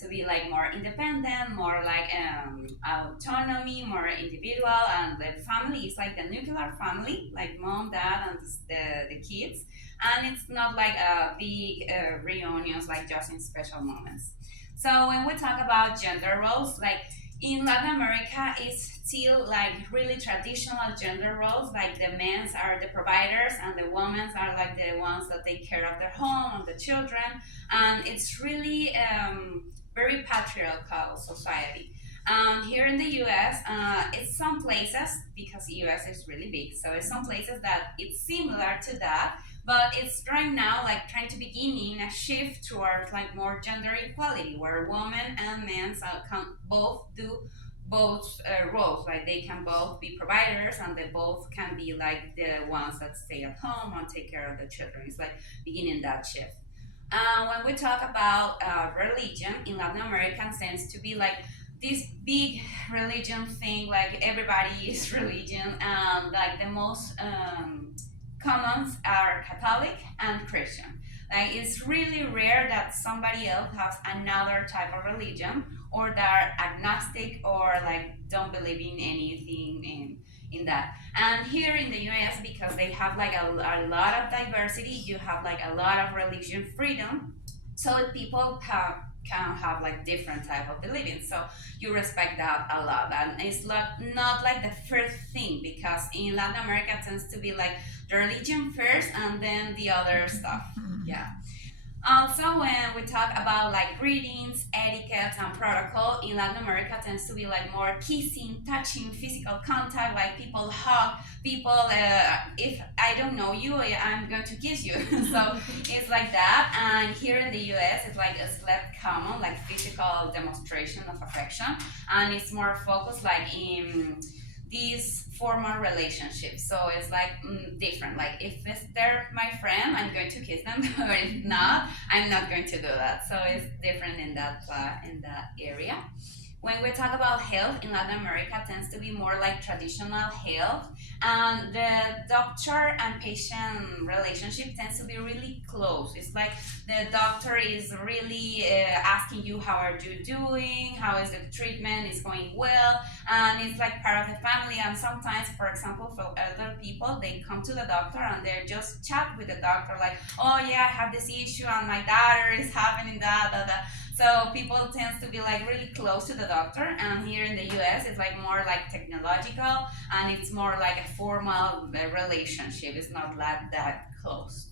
to be like more independent, more like autonomy, more individual, and the family is like the nuclear family, like mom, dad, and the kids, and it's not like a big reunions like just in special moments. So when we talk about gender roles, like in Latin America, it's still like really traditional gender roles. Like the men's are the providers, and the women's are like the ones that take care of their home and the children. And it's really very patriarchal society. Here in the U.S., it's some places because the U.S. is really big, so it's some places that it's similar to that, but it's right now like trying to beginning a shift towards like more gender equality where women and men can both do both roles, like they can both be providers and they both can be like the ones that stay at home and take care of the children. It's like beginning that shift. When we talk about religion in Latin America, tends to be like this big religion thing, like everybody is religion, and like the most commons are Catholic and Christian. Like it's really rare that somebody else has another type of religion or they're agnostic or like don't believe in anything in that. And here in the US, because they have like a lot of diversity, you have like a lot of religion freedom. So people can have like different type of believing. So you respect that a lot. And it's not like the first thing because in Latin America it tends to be like the religion first and then the other stuff. Yeah. Also, when we talk about like greetings, etiquette, and protocol in Latin America, tends to be like more kissing, touching, physical contact. Like people hug people. If I don't know you, I'm going to kiss you. So it's like that. And here in the U.S., it's like it's less common, like physical demonstration of affection, and it's more focused like in these formal relationships. So it's like different. Like if they're my friend, I'm going to kiss them, or if not, I'm not going to do that. So it's different in that area. When we talk about health in Latin America, it tends to be more like traditional health, and the doctor and patient relationship tends to be really close. It's like the doctor is really asking you how are you doing, how is the treatment, is going well, and it's like part of the family. And sometimes, for example, for elder people, they come to the doctor and they just chat with the doctor, like, oh yeah, I have this issue and my daughter is having that. So people tends to be like really close to the doctor, and here in the U.S. it's like more like technological, and it's more like a formal relationship. It's not like that close.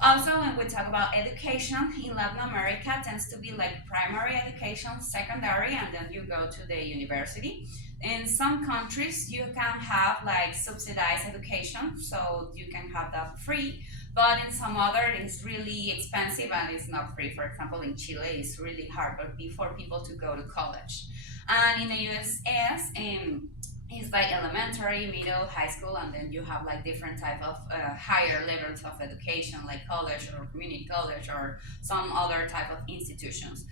Also, when we talk about education in Latin America, it tends to be like primary education, secondary, and then you go to the university. In some countries, you can have like subsidized education, so you can have that free. But in some other, it's really expensive and it's not free. For example, in Chile, it's really hard for people to go to college. And in the US, it's like elementary, middle, high school, and then you have like different type of higher levels of education, like college or community college or some other type of institutions.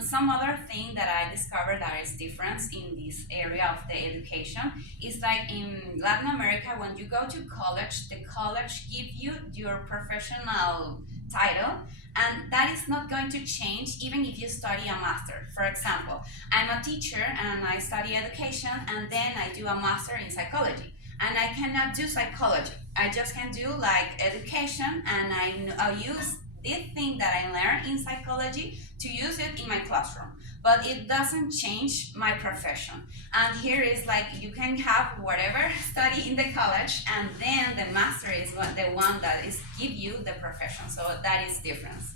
Some other thing that I discovered that is difference in this area of the education is like in Latin America, when you go to college, the college give you your professional title, and that is not going to change even if you study a master. For example, I'm a teacher and I study education and then I do a master in psychology. And I cannot do psychology. I just can do like education, and I use this thing that I learned in psychology to use it in my classroom. But it doesn't change my profession. And here is like you can have whatever study in the college, and then the master is the one that is give you the profession. So that is difference.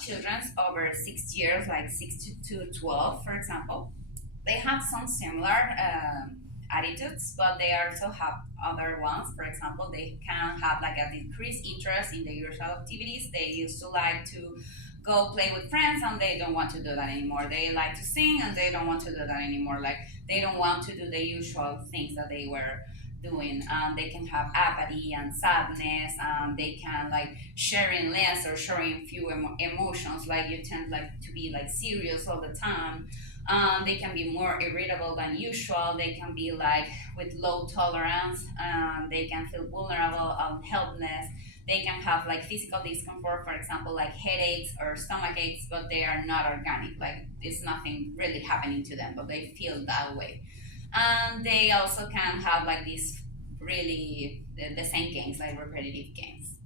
Children over 6 years, like 6 to 12, for example, they have some similar attitudes, but they also have other ones. For example, they can have like a decreased interest in the usual activities. They used to like to go play with friends and they don't want to do that anymore. They like to sing and they don't want to do that anymore. Like they don't want to do the usual things that they were doing. They can have apathy and sadness. They can like sharing less or sharing few emotions. Like you tend like to be like serious all the time. They can be more irritable than usual. They can be like with low tolerance. They can feel vulnerable and helpless. They can have like physical discomfort, for example, like headaches or stomach aches, but they are not organic. Like it's nothing really happening to them, but they feel that way. And they also can have like these really the same gains, like repetitive gains.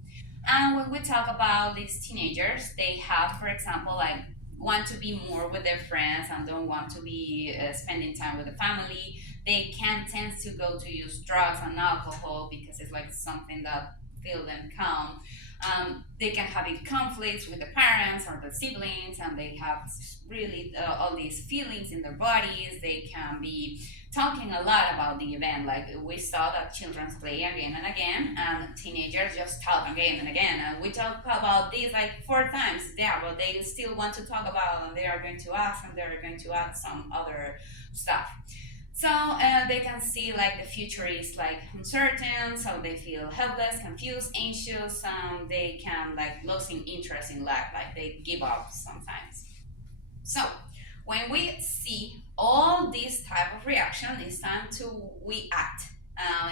And when we talk about these teenagers, they have, for example, like want to be more with their friends and don't want to be spending time with the family. They can tend to go to use drugs and alcohol because it's like something that feel them calm. They can have conflicts with the parents or the siblings, and they have really all these feelings in their bodies. They can be talking a lot about the event. Like we saw that children play again and again, and teenagers just talk again and again. And we talk about this like 4 times, yeah, but they still want to talk about, and they are going to ask, and they're going to add some other stuff. So they can see like the future is like uncertain, so they feel helpless, confused, anxious, and they can like losing interest in life, like they give up sometimes. So when we see all this type of reaction, it's time to we act.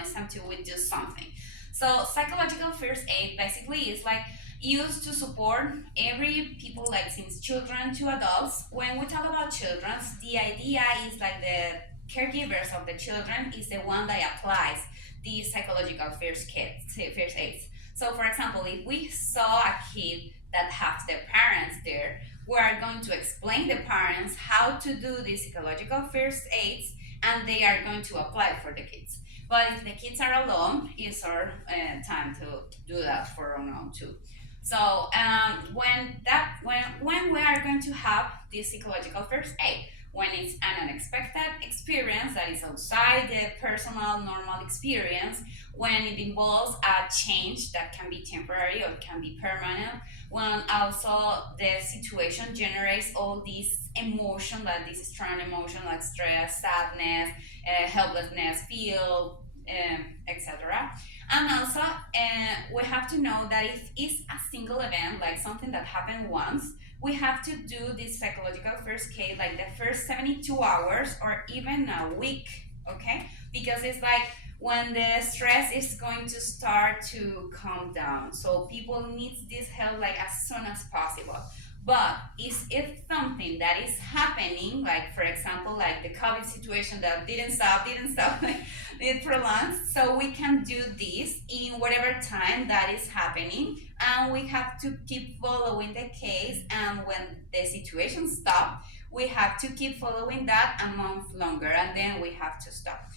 It's time to we do something. So psychological first aid basically is like used to support every people like since children to adults. When we talk about children, the idea is like the caregivers of the children is the one that applies the psychological first aids. So for example, if we saw a kid that has their parents there, we are going to explain the parents how to do the psychological first aids, and they are going to apply for the kids. But if the kids are alone, it's our time to do that for our own too. So when we are going to have this psychological first aid, when it's an unexpected experience that is outside the personal normal experience, when it involves a change that can be temporary or can be permanent, when also the situation generates all these emotion, like this strong emotion like stress, sadness, helplessness, feel, etc. And also we have to know that if it's a single event, like something that happened once, we have to do this psychological first aid like the first 72 hours or even a week, okay? Because it's like when the stress is going to start to calm down. So people need this help like as soon as possible. But is it something that is happening, like for example, like the COVID situation that didn't stop, like it prolongs. So we can do this in whatever time that is happening, and we have to keep following the case. And when the situation stops, we have to keep following that a month longer, and then we have to stop.